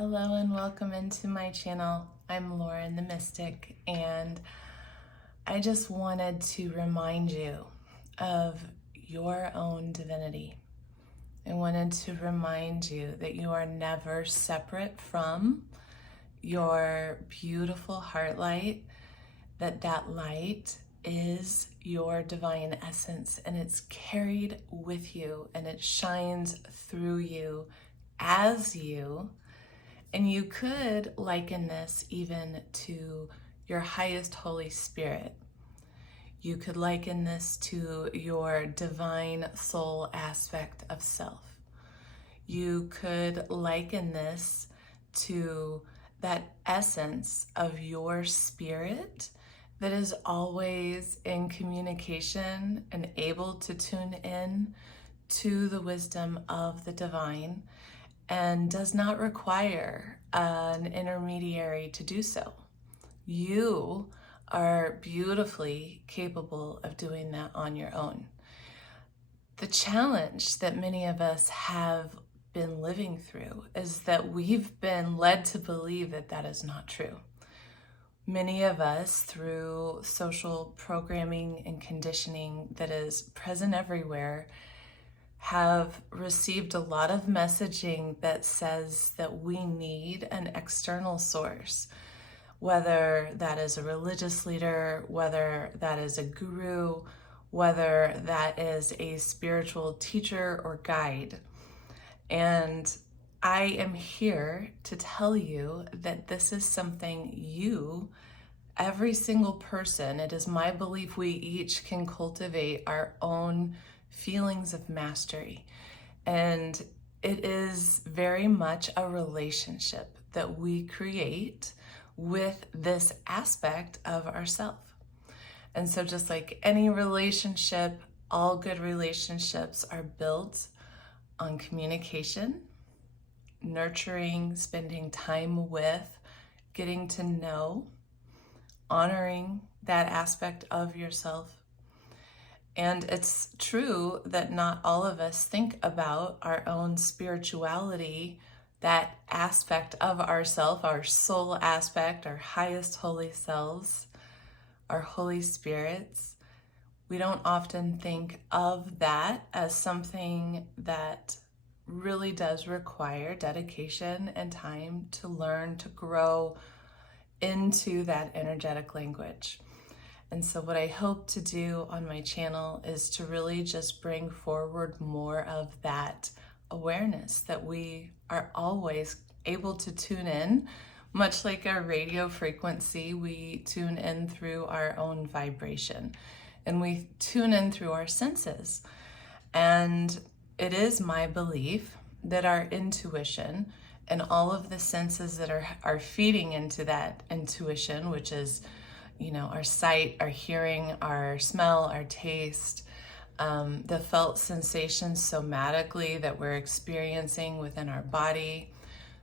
Hello and welcome into my channel. I'm Lauren the Mystic, and I just wanted to remind you of your own divinity. I wanted to remind you that you are never separate from your beautiful heart light, that light is your divine essence, and it's carried with you and it shines through you as you. And you could liken this even to your highest Holy Spirit. You could liken this to your divine soul aspect of self. You could liken this to that essence of your spirit that is always in communication and able to tune in to the wisdom of the divine, and does not require an intermediary to do so. You are beautifully capable of doing that on your own. The challenge that many of us have been living through is that we've been led to believe that that is not true. Many of us, through social programming and conditioning that is present everywhere, have received a lot of messaging that says that we need an external source, whether that is a religious leader, whether that is a guru, whether that is a spiritual teacher or guide. And I am here to tell you that this is something you, every single person, it is my belief we each can cultivate our own feelings of mastery. And it is very much a relationship that we create with this aspect of ourself. And so just like any relationship, all good relationships are built on communication, nurturing, spending time with, getting to know, honoring that aspect of yourself. And it's true that not all of us think about our own spirituality, that aspect of ourself, our soul aspect, our highest holy selves, our holy spirits. We don't often think of that as something that really does require dedication and time to learn to grow into that energetic language. And so what I hope to do on my channel is to really just bring forward more of that awareness that we are always able to tune in, much like our radio frequency, we tune in through our own vibration, and we tune in through our senses. And it is my belief that our intuition and all of the senses that are feeding into that intuition, which is our sight, our hearing, our smell, our taste, the felt sensations somatically that we're experiencing within our body,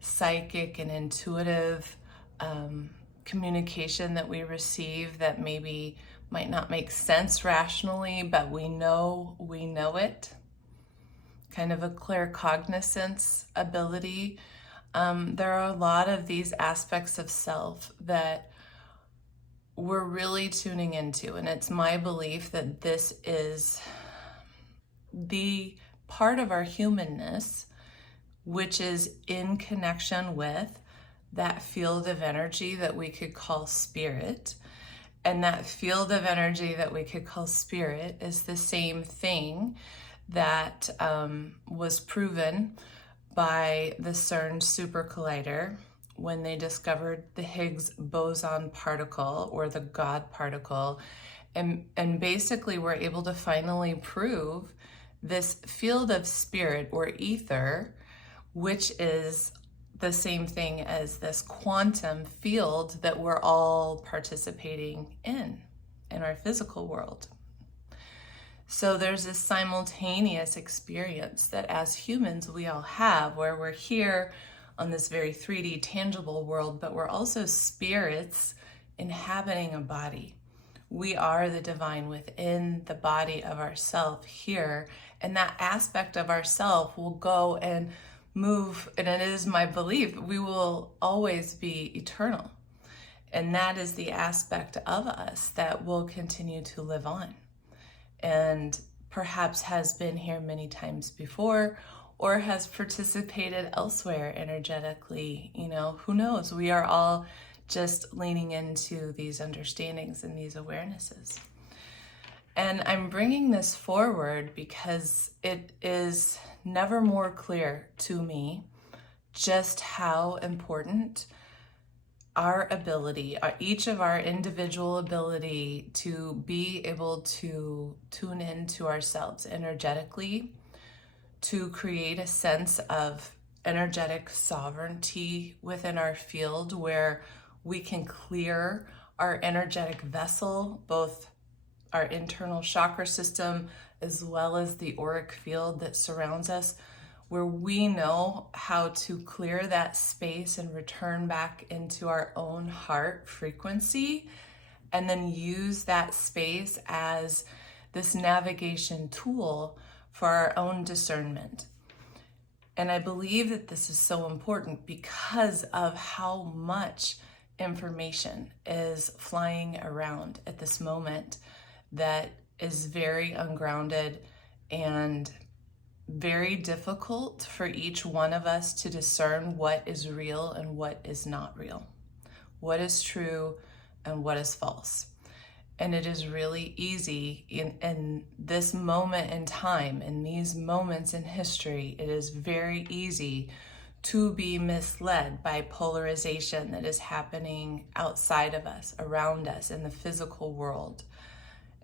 psychic and intuitive communication that we receive that maybe might not make sense rationally, but we know it, kind of a claircognizance ability. There are a lot of these aspects of self that we're really tuning into, and it's my belief that this is the part of our humanness which is in connection with that field of energy that we could call spirit. And that field of energy that we could call spirit is the same thing that was proven by the CERN super collider when they discovered the Higgs boson particle, or the God particle, and basically were able to finally prove this field of spirit or ether, which is the same thing as this quantum field that we're all participating in our physical world. So there's this simultaneous experience that as humans we all have, where we're here on this very 3D tangible world, but we're also spirits inhabiting a body. We are the divine within the body of ourself here, and that aspect of ourself will go and move, and it is my belief, we will always be eternal. And that is the aspect of us that will continue to live on, and perhaps has been here many times before, or has participated elsewhere energetically. Who knows? We are all just leaning into these understandings and these awarenesses. And I'm bringing this forward because it is never more clear to me just how important our ability, each of our individual ability to be able to tune into ourselves energetically, to create a sense of energetic sovereignty within our field where we can clear our energetic vessel, both our internal chakra system as well as the auric field that surrounds us, where we know how to clear that space and return back into our own heart frequency, and then use that space as this navigation tool for our own discernment. And I believe that this is so important because of how much information is flying around at this moment that is very ungrounded and very difficult for each one of us to discern what is real and what is not real, what is true and what is false. And it is really easy in this moment in time, in these moments in history, it is very easy to be misled by polarization that is happening outside of us, around us, in the physical world,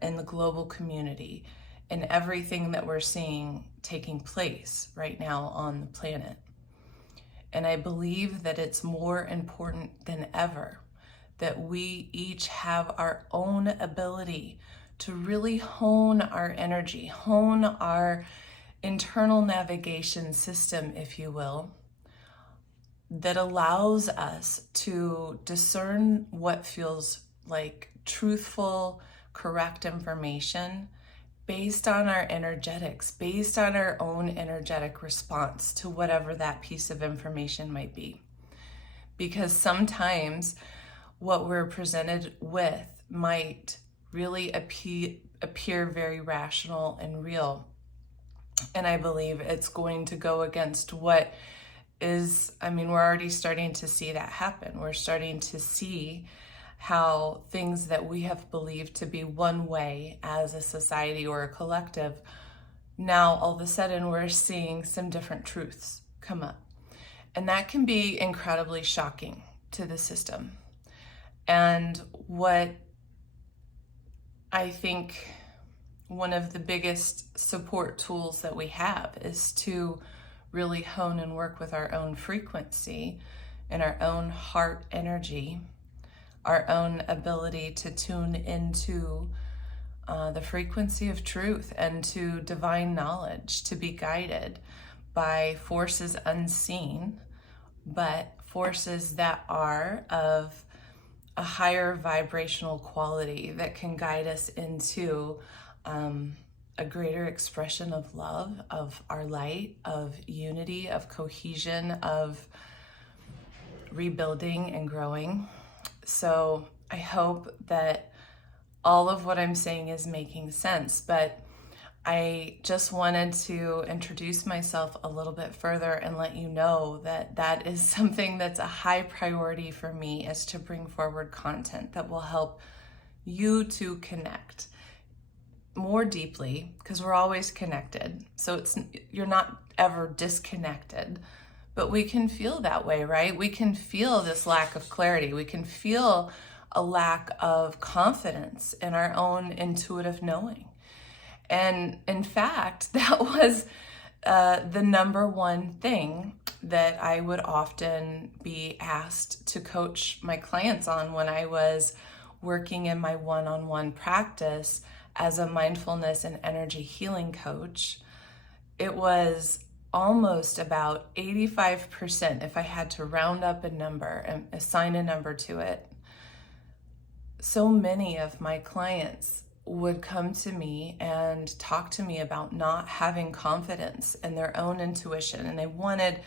in the global community, and everything that we're seeing taking place right now on the planet. And I believe that it's more important than ever that we each have our own ability to really hone our energy, hone our internal navigation system, if you will, that allows us to discern what feels like truthful, correct information based on our energetics, based on our own energetic response to whatever that piece of information might be. Because sometimes what we're presented with might really appear very rational and real. And I believe it's going to go against what is, we're already starting to see that happen. We're starting to see how things that we have believed to be one way as a society or a collective, now all of a sudden we're seeing some different truths come up. And that can be incredibly shocking to the system. And what I think one of the biggest support tools that we have is to really hone and work with our own frequency and our own heart energy, our own ability to tune into the frequency of truth and to divine knowledge, to be guided by forces unseen, but forces that are of a higher vibrational quality that can guide us into a greater expression of love, of our light, of unity, of cohesion, of rebuilding and growing. So I hope that all of what I'm saying is making sense, but I just wanted to introduce myself a little bit further and let you know that that is something that's a high priority for me, is to bring forward content that will help you to connect more deeply, because we're always connected. So you're not ever disconnected, but we can feel that way, right? We can feel this lack of clarity. We can feel a lack of confidence in our own intuitive knowing. And in fact, that was the number one thing that I would often be asked to coach my clients on when I was working in my one-on-one practice as a mindfulness and energy healing coach. It was almost about 85%, if I had to round up a number and assign a number to it. So many of my clients would come to me and talk to me about not having confidence in their own intuition. And they wanted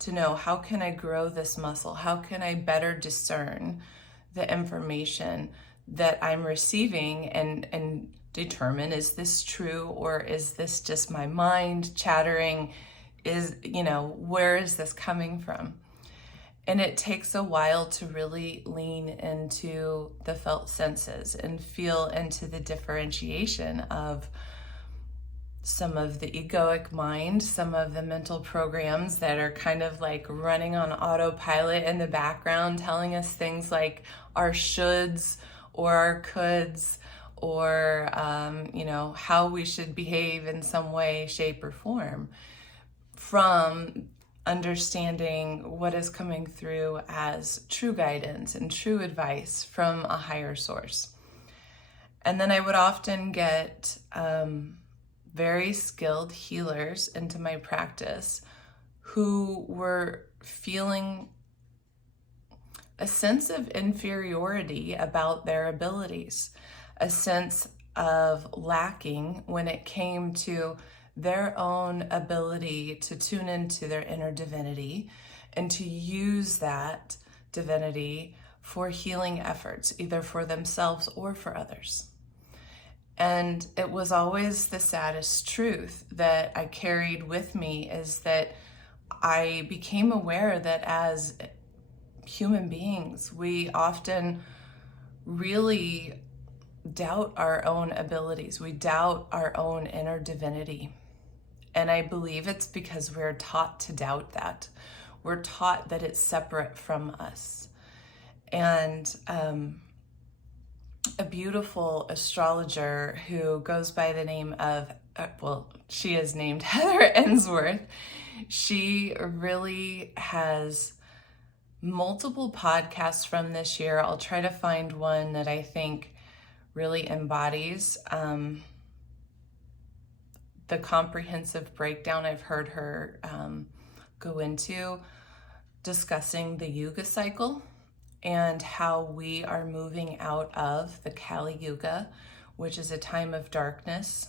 to know, how can I grow this muscle? How can I better discern the information that I'm receiving and determine, is this true or is this just my mind chattering? Where is this coming from? And it takes a while to really lean into the felt senses and feel into the differentiation of some of the egoic mind, some of the mental programs that are kind of like running on autopilot in the background, telling us things like our shoulds or our coulds, or how we should behave in some way, shape, or form, from understanding what is coming through as true guidance and true advice from a higher source. And then I would often get very skilled healers into my practice who were feeling a sense of inferiority about their abilities, a sense of lacking when it came to their own ability to tune into their inner divinity and to use that divinity for healing efforts, either for themselves or for others. And it was always the saddest truth that I carried with me, is that I became aware that as human beings, we often really doubt our own abilities. We doubt our own inner divinity. And I believe it's because we're taught to doubt that. We're taught that it's separate from us. And a beautiful astrologer who goes by the name of, she is named Heather Ensworth. She really has multiple podcasts from this year. I'll try to find one that I think really embodies the comprehensive breakdown I've heard her go into, discussing the Yuga cycle and how we are moving out of the Kali Yuga, which is a time of darkness.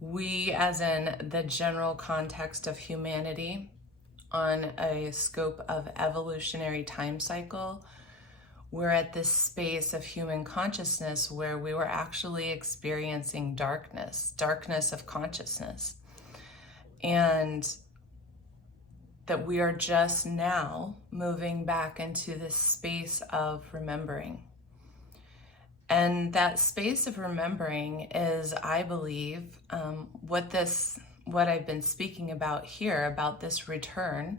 We, as in the general context of humanity, on a scope of evolutionary time cycle, we're at this space of human consciousness where we were actually experiencing darkness of consciousness. And that we are just now moving back into this space of remembering. And that space of remembering is, I believe, what I've been speaking about here, about this return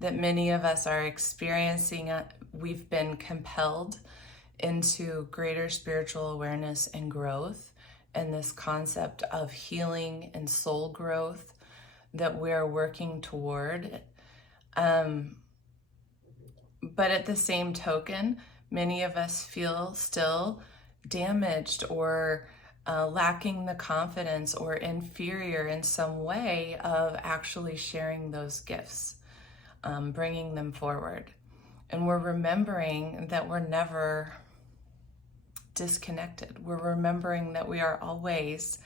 that many of us are experiencing. We've been compelled into greater spiritual awareness and growth, and this concept of healing and soul growth that we're working toward. But at the same token, many of us feel still damaged or lacking the confidence or inferior in some way of actually sharing those gifts, bringing them forward. And we're remembering that we're never disconnected. We're remembering that we are always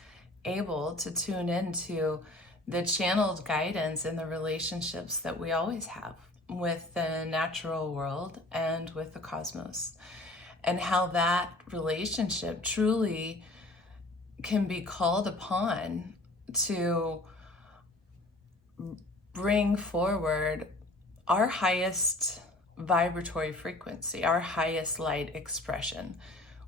able to tune into the channeled guidance in the relationships that we always have with the natural world and with the cosmos, and how that relationship truly can be called upon to bring forward our highest vibratory frequency, our highest light expression.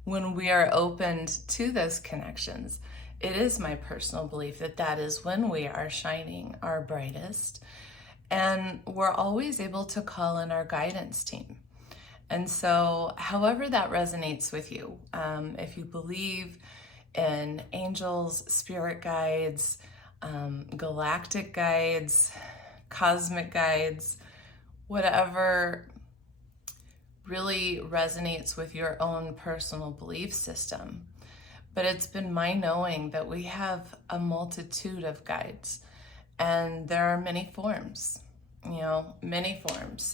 When we are opened to those connections, it is my personal belief that that is when we are shining our brightest, and we're always able to call in our guidance team. And so however that resonates with you, if you believe in angels, spirit guides, galactic guides, cosmic guides, whatever really resonates with your own personal belief system. But it's been my knowing that we have a multitude of guides, and there are many forms,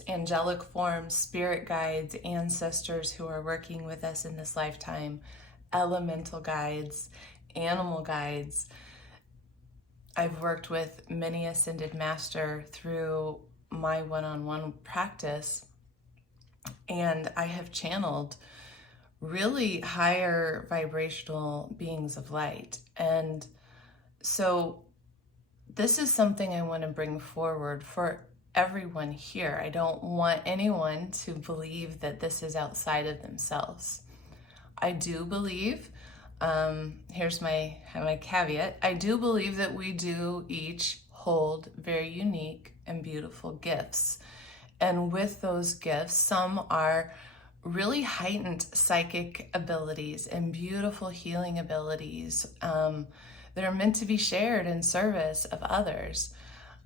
angelic forms, spirit guides, ancestors who are working with us in this lifetime, elemental guides, animal guides. I've worked with many ascended master through my one-on-one practice, and I have channeled really higher vibrational beings of light. And so this is something I want to bring forward for everyone here. I don't want anyone to believe that this is outside of themselves. I do believe, here's my caveat, I do believe that we do each hold very unique and beautiful gifts. And with those gifts, some are really heightened psychic abilities and beautiful healing abilities that are meant to be shared in service of others.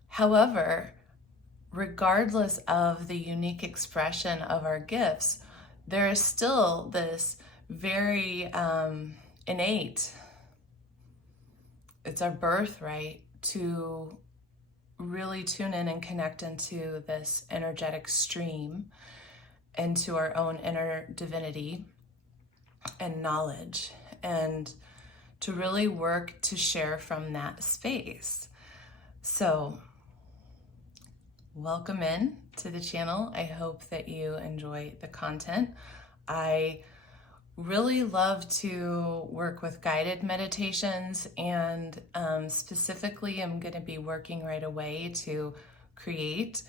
However, regardless of the unique expression of our gifts, there is still this very innate, it's our birthright to really tune in and connect into this energetic stream, into our own inner divinity and knowledge, and to really work to share from that space. So welcome in to the channel. I hope that you enjoy the content. I really love to work with guided meditations, and specifically I'm going to be working right away to create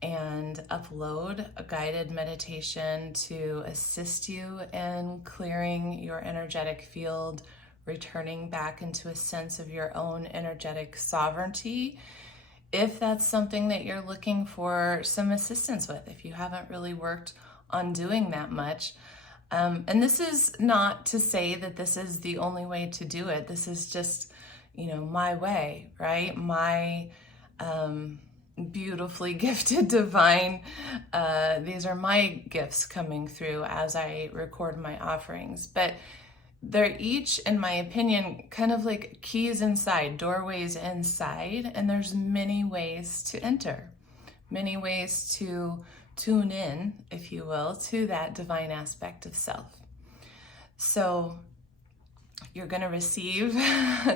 and upload a guided meditation to assist you in clearing your energetic field, returning back into a sense of your own energetic sovereignty, if that's something that you're looking for some assistance with, if you haven't really worked on doing that much. And this is not to say that this is the only way to do it. This is just, my way, right? My beautifully gifted divine, these are my gifts coming through as I record my offerings. But they're each, in my opinion, kind of like keys inside, doorways inside, and there's many ways to enter, many ways to tune in, if you will, to that divine aspect of self. So you're going to receive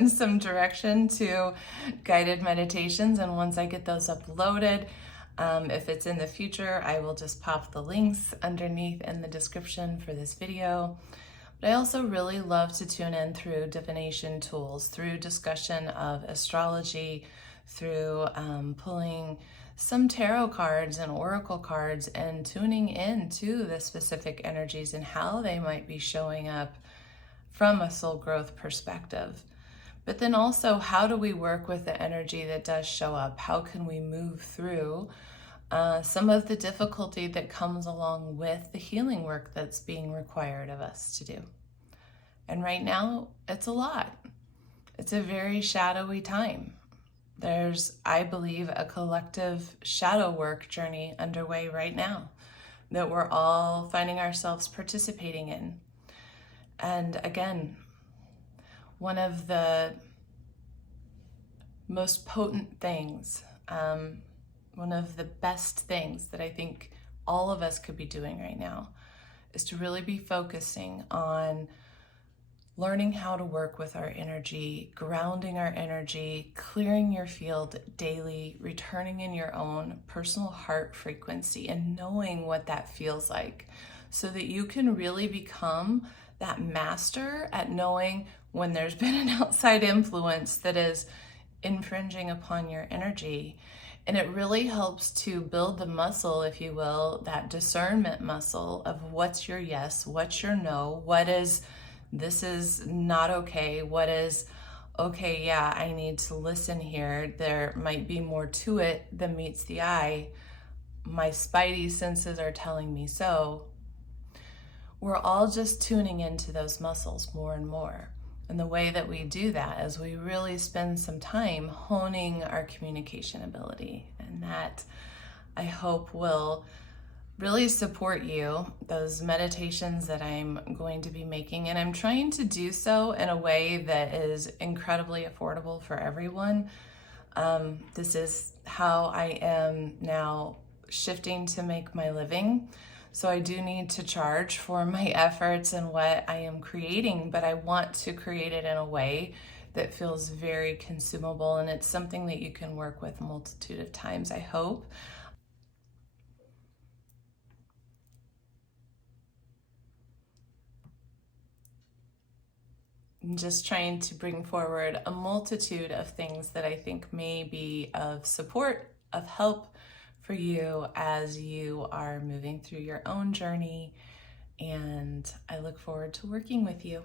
some direction to guided meditations, and once I get those uploaded, if it's in the future, I will just pop the links underneath in the description for this video. But I also really love to tune in through divination tools, through discussion of astrology, through pulling some tarot cards and oracle cards and tuning in to the specific energies and how they might be showing up from a soul growth perspective. But then also, how do we work with the energy that does show up? How can we move through some of the difficulty that comes along with the healing work that's being required of us to do? And right now, it's a lot. It's a very shadowy time. There's, I believe, a collective shadow work journey underway right now that we're all finding ourselves participating in. And again, one of the most potent things, one of the best things that I think all of us could be doing right now is to really be focusing on learning how to work with our energy, grounding our energy, clearing your field daily, returning in your own personal heart frequency, and knowing what that feels like so that you can really become that master at knowing when there's been an outside influence that is infringing upon your energy. And it really helps to build the muscle, if you will, that discernment muscle of what's your yes, what's your no, what is this is not okay, what is okay, yeah, I need to listen here. There might be more to it than meets the eye. My spidey senses are telling me so. We're all just tuning into those muscles more and more. And the way that we do that is we really spend some time honing our communication ability. And that, I hope, will really support you, those meditations that I'm going to be making. And I'm trying to do so in a way that is incredibly affordable for everyone. This is how I am now shifting to make my living. So I do need to charge for my efforts and what I am creating, but I want to create it in a way that feels very consumable, and it's something that you can work with a multitude of times, I hope. I'm just trying to bring forward a multitude of things that I think may be of support, of help for you as you are moving through your own journey, and I look forward to working with you.